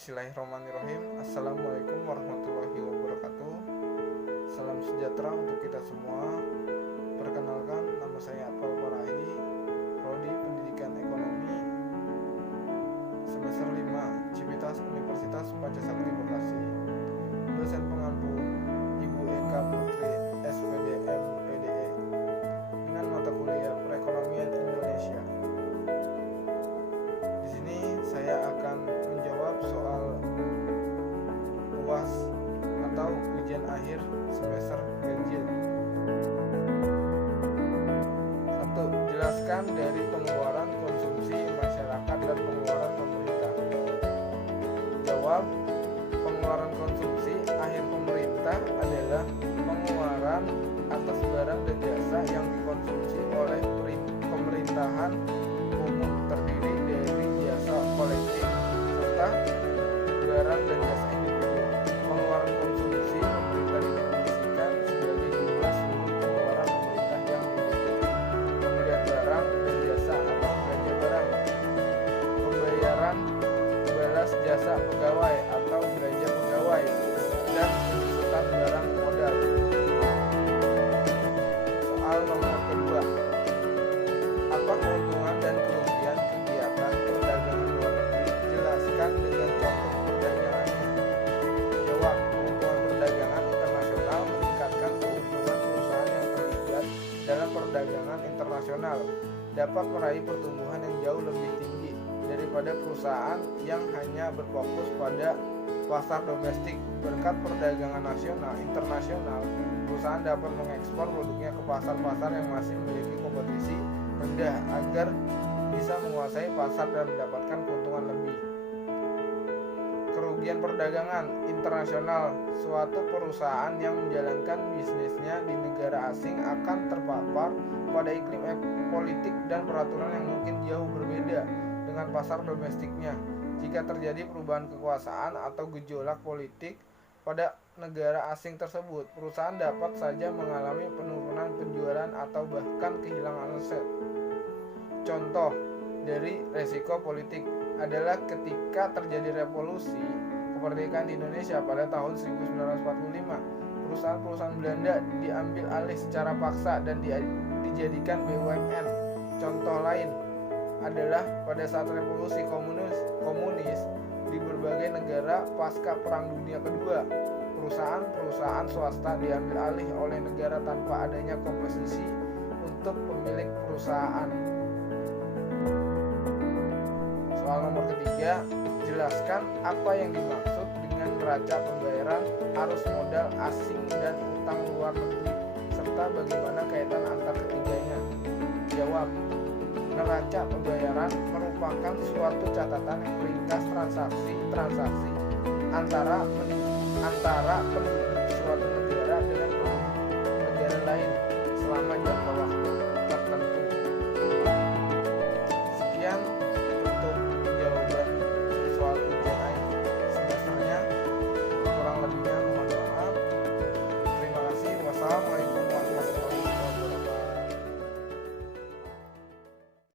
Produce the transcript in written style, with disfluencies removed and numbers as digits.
Bismillahirrahmanirrahim. Assalamualaikum warahmatullahi wabarakatuh. Salam sejahtera untuk kita semua. Perkenalkan, nama saya Apal Parahi, Prodi Pendidikan Ekonomi semester 5, Civitas Universitas Pancasakti Bekasi. Dosen pengampu Ibu Eka Putri, SPDM PDE, dengan mata kuliah Perekonomian Indonesia. Di sini saya akan menjawab soal UAS atau ujian akhir semester ganjil. 1. Jelaskan dari pengeluaran konsumsi masyarakat dan pengeluaran pemerintah. Jawab, pengeluaran konsumsi akhir pemerintah adalah pengeluaran atas barang dan jasa yang dikonsumsi oleh pemerintahan umum, terdiri dari jasa kolektif serta barang dan jasa individu. Pengeluaran konsumsi pemerintah didefinisikan sebagai jumlah seluruh pengeluaran pemerintah yang meliputi pembelian barang dan jasa atau belanja barang, pembayaran balas jasa pegawai atau belanja pegawai, dan penyusutan barang modal. Soal nomor kedua, apa keuntungan dan kerugian kegiatan perdagangan luar negeri? Jelaskan dengan contoh perdagangannya. Jawab, keuntungan perdagangan internasional meningkatkan keuntungan perusahaan yang terlibat dalam perdagangan internasional dapat meraih pertumbuhan yang jauh lebih tinggi daripada perusahaan yang hanya berfokus pada pasar domestik. Berkat perdagangan internasional, perusahaan dapat mengekspor produknya ke pasar-pasar yang masih memiliki kompetisi rendah agar bisa menguasai pasar dan mendapatkan keuntungan lebih. Kerugian perdagangan internasional, suatu perusahaan yang menjalankan bisnisnya di negara asing akan terpapar pada iklim politik dan peraturan yang mungkin jauh berbeda dengan pasar domestiknya. Jika terjadi perubahan kekuasaan atau gejolak politik pada negara asing tersebut, perusahaan dapat saja mengalami penurunan penjualan atau bahkan kehilangan aset. Contoh dari resiko politik adalah ketika terjadi revolusi kemerdekaan di Indonesia pada tahun 1945. Perusahaan-perusahaan Belanda diambil alih secara paksa dan dijadikan BUMN. Contoh lain adalah pada saat revolusi komunis di berbagai negara pasca Perang Dunia Kedua, perusahaan-perusahaan swasta diambil alih oleh negara tanpa adanya kompetisi untuk pemilik perusahaan. Soal nomor ketiga, jelaskan apa yang dimaksud dengan neraca pembayaran, arus modal asing dan utang luar negeri, serta bagaimana kaitan antar ketiganya. Jawab, neraca pembayaran merupakan suatu catatan yang meringkas transaksi antara penduduk suatu negara